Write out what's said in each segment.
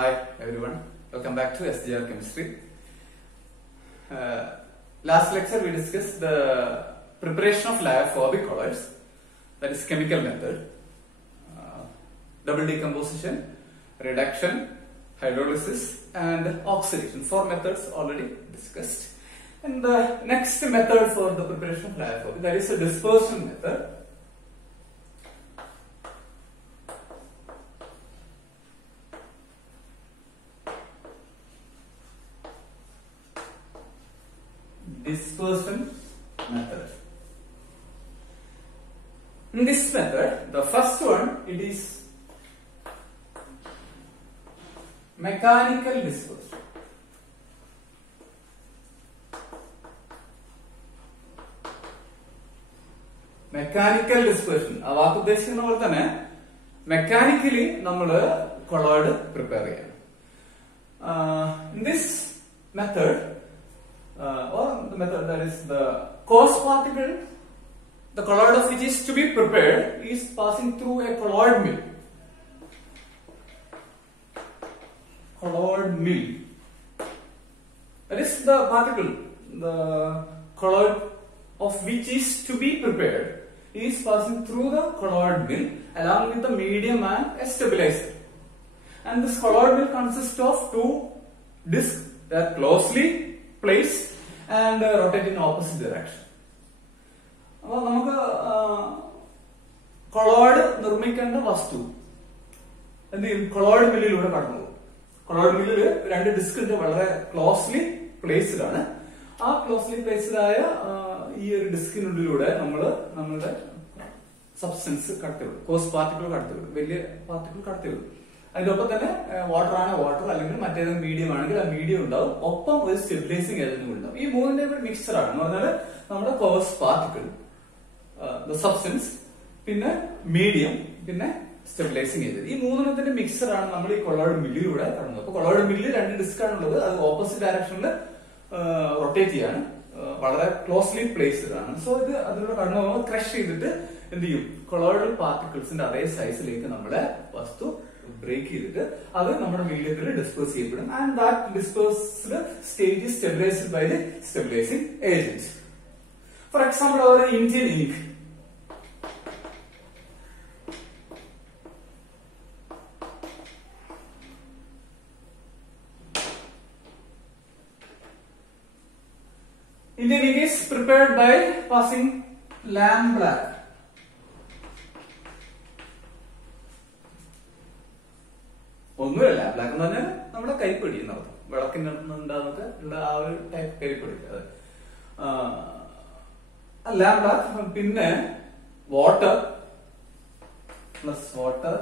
Hi everyone, welcome back to SGR Chemistry. Last lecture we discussed the preparation of lyophobic colloids, that is chemical method, double decomposition, reduction, hydrolysis and oxidation. 4 methods already discussed. And the next method for the preparation of lyophobic, that is a dispersion method. Dispersion method. In this method, the first one, it is mechanical dispersion. Mechanical dispersion. ആ വാക്ക് ഉദ്ദേശിക്കുന്ന പോലെ തന്നെ mechanically നമ്മൾ colloid prepare ചെയ്യണം. In this method, or the method that is the coarse particle, the colloid of which is to be prepared is passing through a colloid mill. Colloid mill. That is the particle, the colloid of which is to be prepared is passing through the colloid mill along with the medium and a stabilizer. And this colloid mill consists of 2 discs that are closely placed and rotate in opposite direction. അപ്പോൾ നമുക്ക് colloid നിർമ്മിക്കേണ്ട വസ്തു എന്ത് ചെയ്യും? Colloid മില്ലിലൂടെ കടന്നു പോകും. Colloid മില്ലിൽ 2 disk ഉണ്ട്, വളരെ ക്ലോസ്ലി പ്ലേസ്ഡ് ആണ്. ആ ക്ലോസ്ലി പ്ലേസ്ഡ് ആയ ഈ ഒരു ഡിസ്കിനുള്ളിലൂടെ നമ്മളുടെ സബ്സ്റ്റൻസ് കടത്തിവിടും, കോഴ്സ് പാർട്ടിക്കിൾ കടത്തിവിടും, വലിയ പാർട്ടിക്കിൾ കടത്തിവിടും. അതിന്റെ ഒപ്പം തന്നെ വാട്ടർ ആണ് വാട്ടർ, അല്ലെങ്കിൽ മറ്റേതെങ്കിലും മീഡിയം ആണെങ്കിൽ ആ മീഡിയം ഉണ്ടാവും, ഒപ്പം ഒരു സ്റ്റെബിലൈസിംഗ് ഏജന്റ് ഉണ്ടാവും. ഈ മൂന്നിന്റെ ഒരു മിക്സർ ആണ് എന്ന് പറഞ്ഞാൽ നമ്മുടെ കോഴ്സ് പാർട്ടിക്കിൾ, സബ്സ്റ്റൻസ്, പിന്നെ മീഡിയം, പിന്നെ സ്റ്റെബിലൈസിംഗ് ഏജന്റ്. ഈ മൂന്നെണ്ണത്തിന്റെ മിക്സർ ആണ് നമ്മൾ ഈ കൊളോയിഡ് മില്ലിലൂടെ കടന്നത്. അപ്പൊ കൊളോയിഡ് മില്ലിൽ 2 ഡിസ്ക് ആണുള്ളത്, അത് ഓപ്പോസിറ്റ് ഡയറക്ഷനിൽ റൊട്ടേറ്റ് ചെയ്യാണ്, വളരെ ക്ലോസ്ലി പ്ലേസ്ഡ് ആണ്. സോ ഇത് അതിലൂടെ കടന്നു പോകുമ്പോൾ ക്രഷ് ചെയ്തിട്ട് എന്ത് ചെയ്യും? കൊളോയിഡൽ പാർട്ടിക്കിൾസിന്റെ അതേ സൈസിലേക്ക് നമ്മുടെ വസ്തു ബ്രേക്ക് ചെയ്തിട്ട് അത് നമ്മുടെ മീഡിയത്തിൽ ഡിസ്പേഴ്സ് ചെയ്യപ്പെടും. And that dispersed stage is stabilized by the stabilizing agent. For example, our Indian ink. Indian ink is prepared by passing lamp black. ഒന്നുമില്ല, ബ്ലാക്ക് എന്ന് പറഞ്ഞാൽ നമ്മുടെ കരിപ്പൊടി എന്നർത്ഥം, വിളക്കിനുണ്ടാകുന്നൊക്കെ ഉള്ള ആ ഒരു ടൈപ്പ് കരിപ്പൊടി, അതെ. ലാമ്പ് ബ്ലാക്ക്, പിന്നെ വാട്ടർ പ്ലസ് വാട്ടർ,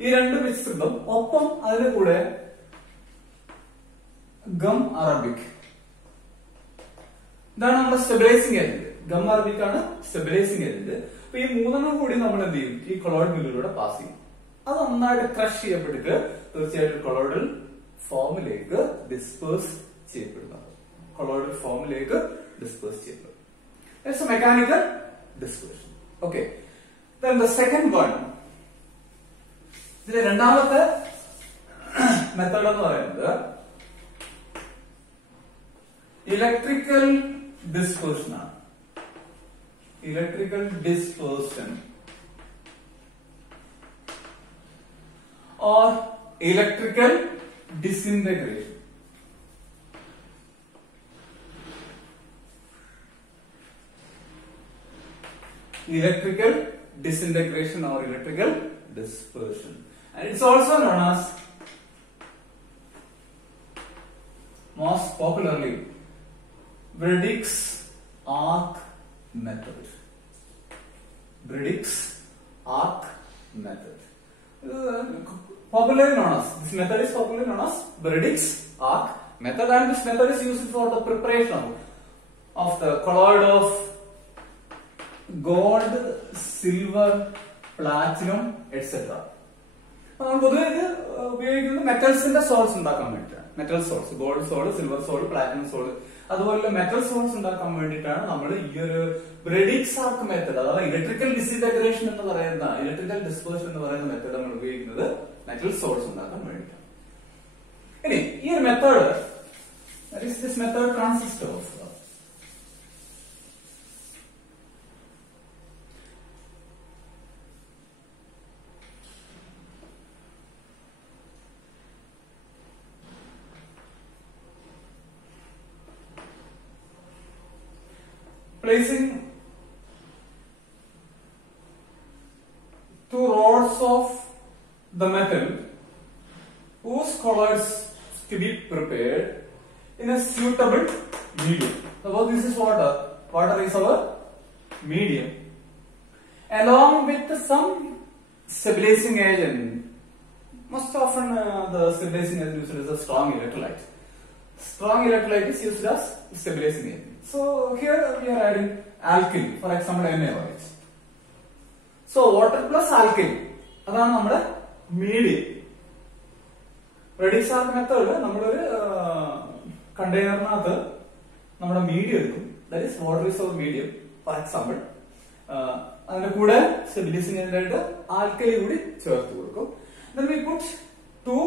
ഈ 2 മിക്സ്ഡും, ഒപ്പം അതിന്റെ കൂടെ ഗം അറബിക്. ഇതാണ് നമ്മുടെ സ്റ്റെബിലൈസിംഗ് ഏജന്റ്. ഗം അറബിക് ആണ് സ്റ്റെബിലൈസിംഗ് ഏജന്റ്. അപ്പൊ ഈ 3 കൂടി നമ്മൾ എന്ത് ചെയ്യും? ഈ കൊളോയിഡ് മില്ലിലൂടെ പാസ് ചെയ്യും. അത് നന്നായിട്ട് ക്രഷ് ചെയ്യപ്പെട്ടിട്ട് തീർച്ചയായിട്ടും കൊളോയിഡൽ ഫോമിലേക്ക് ഡിസ്പേഴ്സ് ചെയ്യപ്പെടുന്നു. കൊളോയിഡൽ ഫോമിലേക്ക് ഡിസ്പേഴ്സ് ചെയ്യപ്പെടും. It's A mechanical dispersion. Okay. Then the second one, ഇതിലെ രണ്ടാമത്തെ മെത്തേഡ് എന്ന് പറയുന്നത് ഇലക്ട്രിക്കൽ ഡിസ്പേർഷൻ ആണ്. Electrical dispersion or electrical disintegration. Electrical disintegration or electrical dispersion, and it's also known as, most popularly, Briggs arc method. Briggs arc method. Popularly known as, this method is popularly known as Briggs arc method, and this method is used for the preparation of the colloid of gold, silver, platinum, etc. പൊതുവെ ഇത് ഉപയോഗിക്കുന്നത് മെറ്റൽസിന്റെ sols ഉണ്ടാക്കാൻ വേണ്ടിയിട്ടാണ്. Metal sols, gold sol, silver sol, platinum sol, അതുപോലെ metal sols ഉണ്ടാക്കാൻ വേണ്ടിയിട്ടാണ് നമ്മൾ ഈ ഒരു ബ്രിഡിക്സ് ആർക്ക് മെത്തഡ് അഥവാ ഇലക്ട്രിക്കൽ ഡിസിന്റഗ്രേഷൻ എന്ന് പറയുന്ന ഇലക്ട്രിക്കൽ ഡിസ്പേഴ്സൺ എന്ന് പറയുന്ന മെത്തഡ് നമ്മൾ ഉപയോഗിക്കുന്നത് മെറ്റൽ സോൾസ് ഉണ്ടാക്കാൻ വേണ്ടിയിട്ടാണ്. ഇനി ഈ ഒരു method, this method consist of placing two rods of the metal whose colloids to be prepared in a suitable medium. Suppose this is water. Water is our medium. Along with some stabilizing agent. Most often the stabilizing agent used is a strong electrolyte. Strong electrolyte is used as stabilizing agent. So here we are adding alkali, for example NaOH. So water plus alkali, അതാണ് നമ്മുടെ medium. റെഡിക്സ് ആർക്ക് method നമ്മളൊരു കണ്ടെയ്നറിനകത്ത് നമ്മുടെ medium എടുക്കും. That is water is our medium. For example അതിന്റെ കൂടെ stabilising agent ആയിട്ട് alkali കൂടി ചേർത്ത് കൊടുക്കും. Then we put two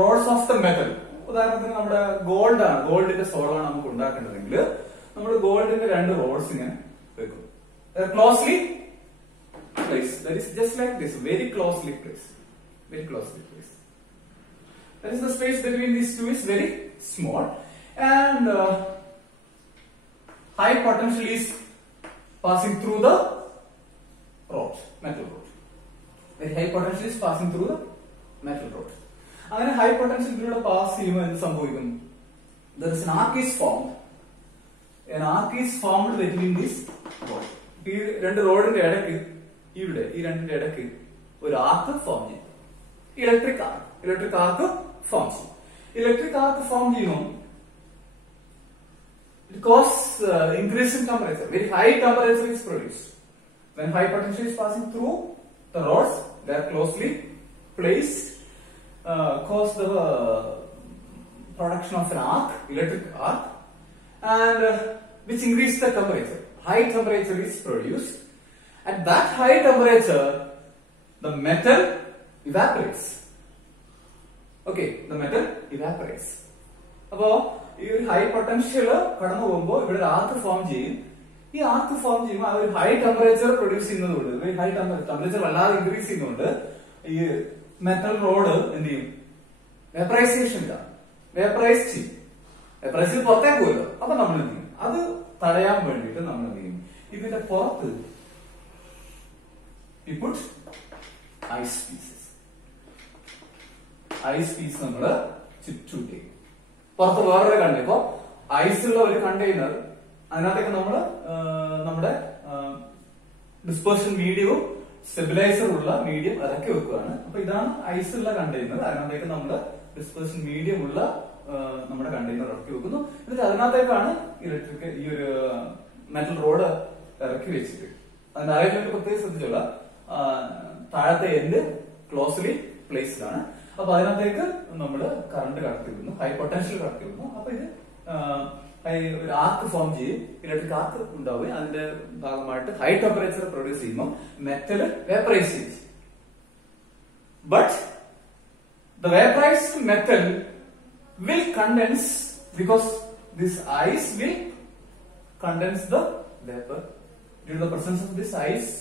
rods of the metal. ഉദാഹരണത്തിന് നമ്മുടെ ഗോൾഡ് ആണ്, ഗോൾഡിന്റെ സോളാണ് നമുക്ക് ഉണ്ടാക്കേണ്ടതെങ്കിൽ നമ്മൾ ഗോൾഡിന്റെ രണ്ട് റോഡ്സ് ഇങ്ങനെ വെക്കും. Closely placed. That is just like this, very closely placed. Very closely placed. That is the space between these two is very small, and high potential is passing through the rod, metal rod. Very high potential is passing through the metal rod. അങ്ങനെ high പൊട്ടൻഷ്യലിലൂടെ pass ചെയ്യുമ്പോൾ എന്ത് സംഭവിക്കും? There is an arc is formed. An arc is formed between this rod. ഈ രണ്ട് റോഡിന്റെ ഇടയ്ക്ക്, ഇവിടെ ഈ രണ്ടിന്റെ ഇടയ്ക്ക് ഒരു ആർക്ക് ഫോം ചെയ്യും. ഇലക്ട്രിക് ആർക്ക് ഫോം ചെയ്യും. ഇലക്ട്രിക് ആർക്ക് ഫോം ചെയ്യുമ്പോൾ it causes increase in temperature. Very high temperature is produced. When high potential is passing through the rods, they are closely placed, cause the production of an arc, electric arc, and which increases the temperature. High temperature is produced. At that high temperature, the metal evaporates. Okay, the metal evaporates. അപ്പോ ഈ ഒരു high potential കടന്നു പോകുമ്പോൾ ഇവിടെ ഒരു ആർക്ക് form ചെയ്യും. ഈ ആർക്ക് form ചെയ്യുമ്പോൾ ആ ഒരു ഹൈ ടെമ്പറേച്ചർ പ്രൊഡ്യൂസ് ചെയ്യുന്നതുകൊണ്ട്, ഹൈ ടെമ്പറേച്ചർ വല്ലാതെ ഇൻക്രീസ് ചെയ്യുന്നതുകൊണ്ട് ഈ മെറ്റൽ റോഡ് എന്ത് ചെയ്യും? വേപ്പറൈസേഷൻ ഇല്ല, വേപ്പറൈസ് ചെയ്യും. വേപ്പറൈസ് പുറത്തേക്ക് പോയല്ലോ. അപ്പൊ നമ്മൾ എന്ത് ചെയ്യും? അത് തടയാൻ വേണ്ടിയിട്ട് നമ്മൾ എന്ത് ചെയ്യും? ഇതിന്റെ പുറത്ത് we put ice pieces. Ice piece നമ്മള് ചുറ്റൂട്ടി. പുറത്ത് വേറൊരു കണ്ടെയ്നർ, ഇപ്പൊ ഐസുള്ള ഒരു കണ്ടെയ്നർ, അതിനകത്തേക്ക് നമ്മള് നമ്മുടെ ഡിസ്പേർഷൻ മീഡിയവും സ്റ്റെബിലൈസർ ഉള്ള മീഡിയം ഇറക്കി വെക്കുകയാണ്. അപ്പൊ ഇതാണ് ഐസുള്ള കണ്ടെയ്നർ. അതിനകത്തേക്ക് നമ്മള് ഡിസ്പേർഷൻ മീഡിയം ഉള്ള നമ്മുടെ കണ്ടെയ്നർ ഇറക്കി വെക്കുന്നു. എന്നിട്ട് അതിനകത്തേക്കാണ് ഇലക്ട്രിക് ഈ ഒരു മെറ്റൽ റോഡ് ഇറക്കി വെച്ചിട്ട് അതിന്റെ അറേഞ്ച്മെന്റ് പ്രത്യേകം ശ്രദ്ധിച്ചോളാം. താഴത്തെ എൻഡ് ക്ലോസ്ലി പ്ലേസ്ഡ് ആണ്. അപ്പൊ അതിനകത്തേക്ക് നമ്മള് കറണ്ട് കടത്തി വിടുന്നു, ഹൈ പൊട്ടൻഷ്യൽ കടത്തി വിടുന്നു. അപ്പൊ ഇത് ഒരു ആർക്ക് ഫോം ചെയ്യും, ഇലക്ട്രിക് ആർക്ക് ഉണ്ടാവുകയും അതിന്റെ ഭാഗമായിട്ട് ഹൈ ടെമ്പറേച്ചർ പ്രൊഡ്യൂസ് ചെയ്യുമ്പോൾ മെറ്റല് വേപ്പറൈസ് ചെയ്യും. But the vaporized metal will condense because this ice will condense the vapor due to the presence of this ice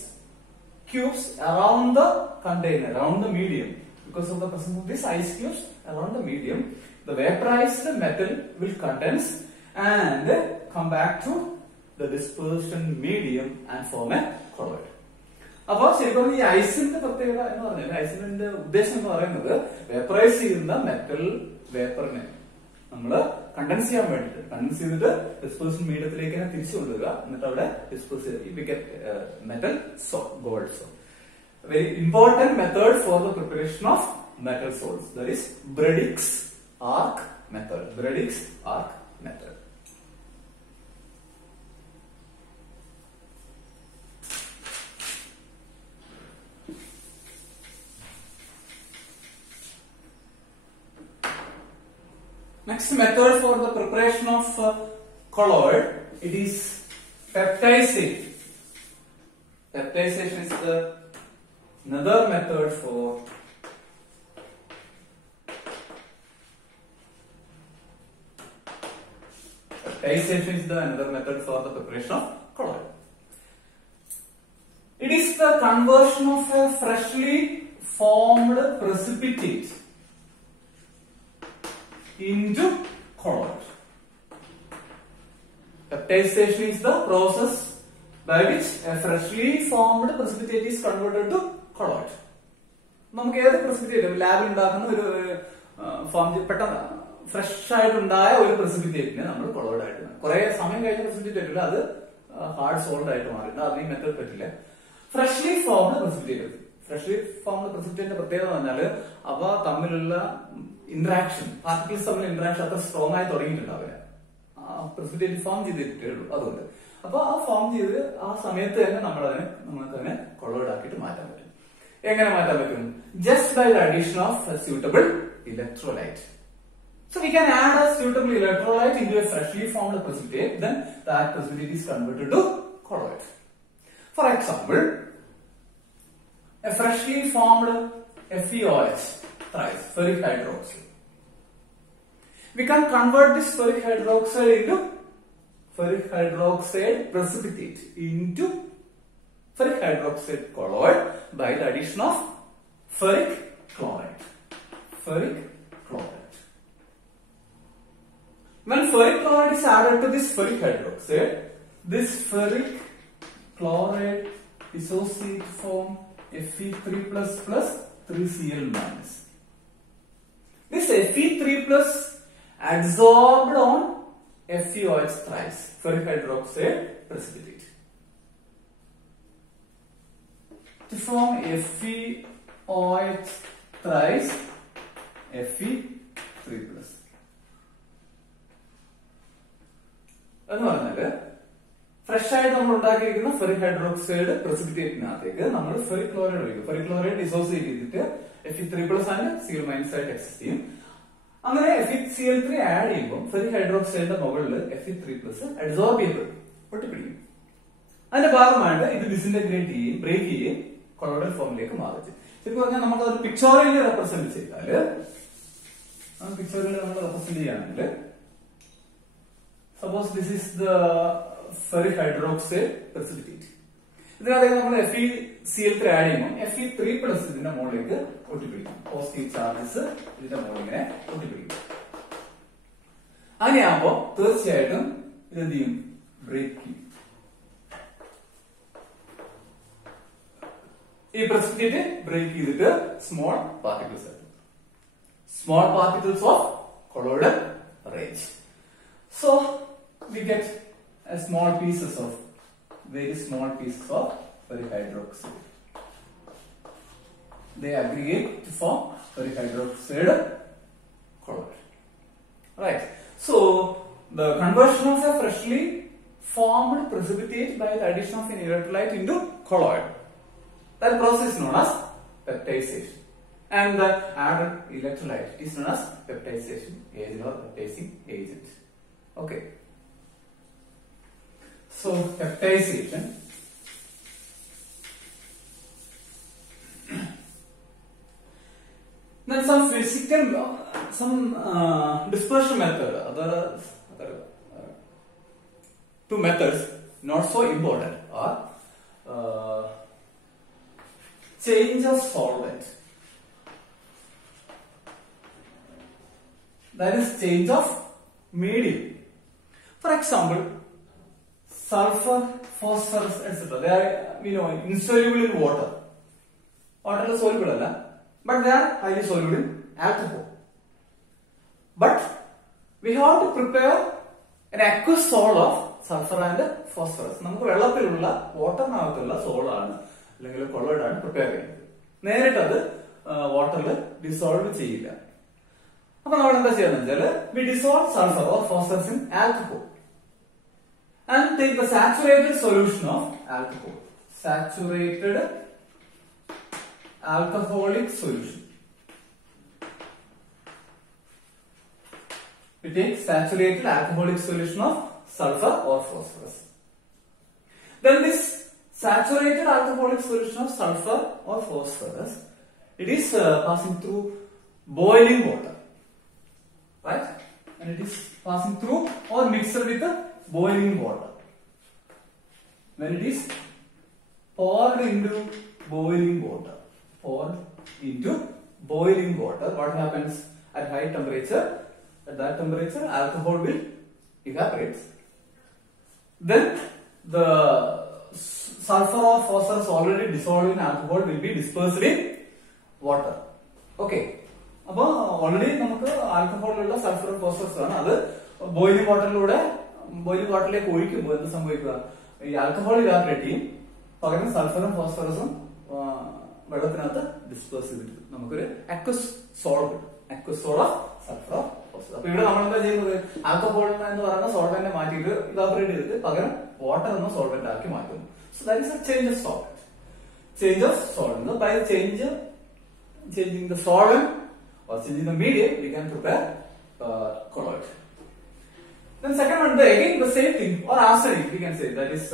cubes around the container, around the medium. Because of the presence of this ice cubes around the medium, the vaporized metal will condense and come back to the dispersion medium and form a colloid. അപ്പൊ ശരിക്കും ഈ ഐസിന്റെ പ്രത്യേകത എന്ന് പറഞ്ഞാൽ, ഐസിന്റെ ഉദ്ദേശം എന്ന് പറയുന്നത് vaporise ചെയ്യുന്ന മെറ്റൽ വേപ്പറിനെ നമ്മള് കണ്ടൻസ് ചെയ്യാൻ വേണ്ടിട്ട്, കണ്ടൻസ് ചെയ്തിട്ട് ഡിസ്പേഴ്സൺ മീഡിയത്തിലേക്ക് തിരിച്ചു കൊണ്ടുവരിക. എന്നിട്ട് അവിടെ disperse metal gold. So very important method for the preparation of metal sols, that is Bredik's arc method. Bredik's arc method. Next method for the preparation of colloid, it is peptization. Peptization is another method for Peptization is the another method for the preparation of colloid. It is the conversion of a freshly formed precipitate into colloid. Peptization is the process by which a freshly formed precipitate is converted to colloid. നമുക്ക് ഏത് precipitate ലാബിൽ ഉണ്ടാക്കുന്ന ഒരു form പെട്ടെന്ന് fresh ആയിട്ടുണ്ടായ ഒരു precipitate നമ്മൾ colloid ആയിട്ട് കുറെ സമയം കഴിഞ്ഞ precipitate അല്ല, അത് ഹാർഡ് സോൾഡ് ആയിട്ട് മാറിയിട്ടുണ്ട്. അതിന് ഈ മെത്തേഡ് പറ്റില്ല. Freshly formed precipitate, freshly formed precipitate പ്രത്യേകത പറഞ്ഞാൽ അവ തമ്മിലുള്ള ഇന്ററാക്ഷൻ, പാർട്ടിക്കിൾസ് തമ്മിൽ ഇന്ററാക്ഷൻ അത്ര സ്ട്രോങ് ആയി തുടങ്ങിയിട്ടുണ്ടാവില്ല. precipitate ഫോം ചെയ്തിട്ടേ ഉള്ളൂ. അതുകൊണ്ട് അപ്പൊ ആ ഫോം ചെയ്ത് ആ സമയത്ത് തന്നെ നമ്മൾക്ക് colloid ആക്കിയിട്ട് മാറ്റാൻ പറ്റും. എങ്ങനെ മാറ്റാൻ പറ്റും? Just by the addition of a suitable electrolyte. So we can add a suitable electrolyte into a freshly formed precipitate, then that precipitate is converted to colloid. For example, a freshly formed FeOH thrice, ferric hydroxide. We can convert this ferric hydroxide into ferric hydroxide precipitate into ferric hydroxide colloid by the addition of ferric chloride. Ferric chloride. When ferric chloride is added to this ferric hydroxide, this ferric chloride dissociates to form Fe3 plus 3Cl minus. This Fe3 plus adsorbed on FeOH thrice, ferric hydroxide precipitate, to form FeOH thrice Fe3 plus. എന്ന് പറഞ്ഞാല് fresh ആയിട്ട് നമ്മൾ ഉണ്ടാക്കിയിരിക്കുന്ന ferric hydroxide പ്രസിപ്പിറ്റേറ്റിനകത്തേക്ക് നമ്മൾ ferric chloride ഒഴിക്കും. Ferric chloride dissociate ചെയ്തിട്ട് Fe3+ and Cl- ആയിട്ട് exist ചെയ്യും. അങ്ങനെ FeCl3 ആഡ് ചെയ്യുമ്പോൾ ഫെറിക് ഹൈഡ്രോക്സൈഡിന്റെ മുകളിൽ Fe3+ അഡ്സോർബ് ചെയ്യപ്പെടും, ഒട്ടിപ്പിടിക്കും. അതിന്റെ ഭാഗമായിട്ട് ഇത് ഡിസിന്റഗ്രേറ്റ് ചെയ്യുകയും ബ്രേക്ക് ചെയ്യുകയും കൊളോയിഡൽ ഫോമിലേക്ക് മാറും. ശരിക്കും പറഞ്ഞാൽ നമുക്ക് അത് പിക്ചോറിയലി റെപ്രസെന്റ് ചെയ്താല്, പിക്ചോറിയലി നമ്മൾ റെപ്രസെന്റ് ചെയ്യുകയാണെങ്കിൽ, suppose this is the ferric hydroxide precipitate. ഇതിനകത്തേക്ക് നമ്മൾ FeCl3 ആഡ് ചെയ്യുമ്പോൾ Fe3+ ഇതിന്റെ മുകളിലേക്ക് ഒട്ടിപ്പിടിക്കും. പോസിറ്റീവ് ചാർജസ് ഇതിന്റെ മുകളിൽ ഇങ്ങനെ ഒട്ടിപ്പിടിക്കും. അങ്ങനെയാകുമ്പോ തീർച്ചയായിട്ടും ഇതെന്ത് ചെയ്യും? ബ്രേക്ക് ചെയ്യും. ഈ പ്രസിപ്പിറ്റേറ്റ് ബ്രേക്ക് ചെയ്തിട്ട് സ്മോൾ പാർട്ടിക്കിൾസ് ആയിട്ട്, small particles of colloidal range. So we get a small pieces of, very small pieces of ferric hydroxide. They aggregate to form ferric hydroxide colloid. Right. So the conversion of a freshly formed precipitate by the addition of an electrolyte into colloid, that process is known as peptization. And the added electrolyte is known as peptization agent or peptizing agent. Okay. So peptization, then some physical, some dispersion method, other two methods not so important are change of solvent, that is change of medium. For example, sulfur, phosphorus, etc. They are, insoluble in water. Water is soluble, but they are highly soluble in alcohol. But we have to prepare an aqueous salt of sulfur and phosphorus. നമുക്ക് വെള്ളത്തിലുള്ള വാട്ടറിനകത്തുള്ള soul ആണ് അല്ലെങ്കിൽ colloid ആണ് prepare ചെയ്യുന്നത്. നേരിട്ട് അത് വാട്ടറിൽ dissolve ചെയ്യില്ല. അപ്പൊ നമ്മൾ എന്താ ചെയ്യുന്നത് വെച്ചാല് we dissolve sulfur or phosphorus in alcohol and take the saturated solution of alcohol, saturated alcoholic solution. We take saturated alcoholic solution of sulfur or phosphorus. Then this saturated alcoholic solution of sulfur or phosphorus, it is passing through boiling water, right? when it is passing through or mixed with the boiling water. When it is poured into boiling water, what happens at high temperature? At that temperature, alcohol will evaporate. Then the sulfur or phosphorus already dissolved in alcohol will be dispersed in water. Okay. So already നമുക്ക് ആൽക്കഹോളിലുള്ള sulphur phosphorus ആണ് അത് boiling വാട്ടറിലേക്ക് ഒഴിക്കുമ്പോൾ എന്ത് സംഭവിക്കുക ഈ alcohol evaporate ചെയ്യും പകരം സൾഫറും ഫോസ്ഫറസും വെള്ളത്തിനകത്ത് disperse ചെയ്തിട്ട് നമുക്കൊരു aqueous salt of sulphur phosphorus അപ്പൊ ഇവിടെ നമ്മൾ എന്താ ചെയ്യുന്നത് ആൽക്കഹോൾ എന്ന് പറയുന്ന സോൾവെന്റ് മാറ്റിയിട്ട് ഇവാപറേറ്റ് ചെയ്തിട്ട് പകരം വാട്ടർ എന്ന സോൾവെന്റ് ആക്കി മാറ്റുന്നു so that is a change of solvent by changing the solvent or changing the medium, we can prepare colloid. Then second one, again the same thing, or arsenic we can say, that is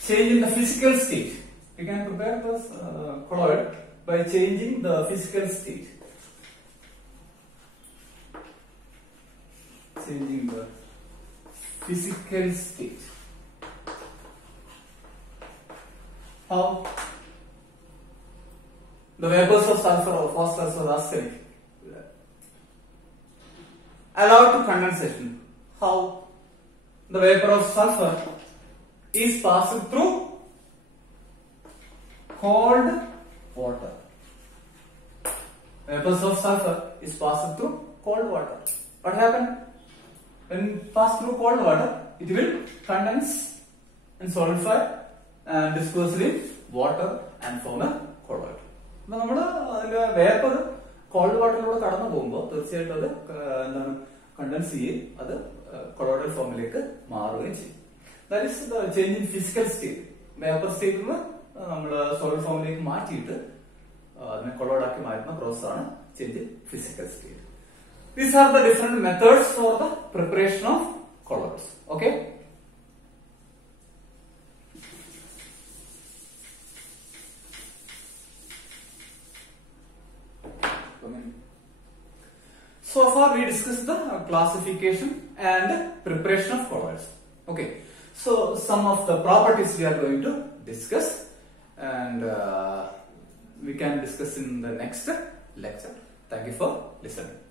changing the physical state. We can prepare this colloid by changing the physical state. Changing the physical state. How? The vapors of sulfur or phosphorus or arsenic allowed to condensation. How? The vapor of sulfur is passed through cold water. Vapors of sulfur is passed through cold water. What happened? When passed through cold water, it will condense and solidify and disperse in water and form a colloid. അപ്പൊ നമ്മള് അതിന്റെ vapour called വാട്ടറിലൂടെ കടന്നു പോകുമ്പോൾ തീർച്ചയായിട്ടും അത് എന്താണ് contents ചെയ്യും അത് കൊളോയിഡൽ ഫോമിലേക്ക് മാറുകയും ചെയ്യും that is the change in physical state vapour സ്റ്റേറ്റിൽ നിന്ന് നമ്മൾ സോളിഡ് ഫോമിലേക്ക് മാറ്റിയിട്ട് അതിനെ കൊളോയിഡ് ആക്കി മാറ്റുന്ന പ്രോസസ് ആണ് change in physical state these are the different methods four the preparation of colloids okay So far we discussed the classification and preparation of colloids. Okay. So some of the properties we are going to discuss and we can discuss in the next lecture. Thank you for listening.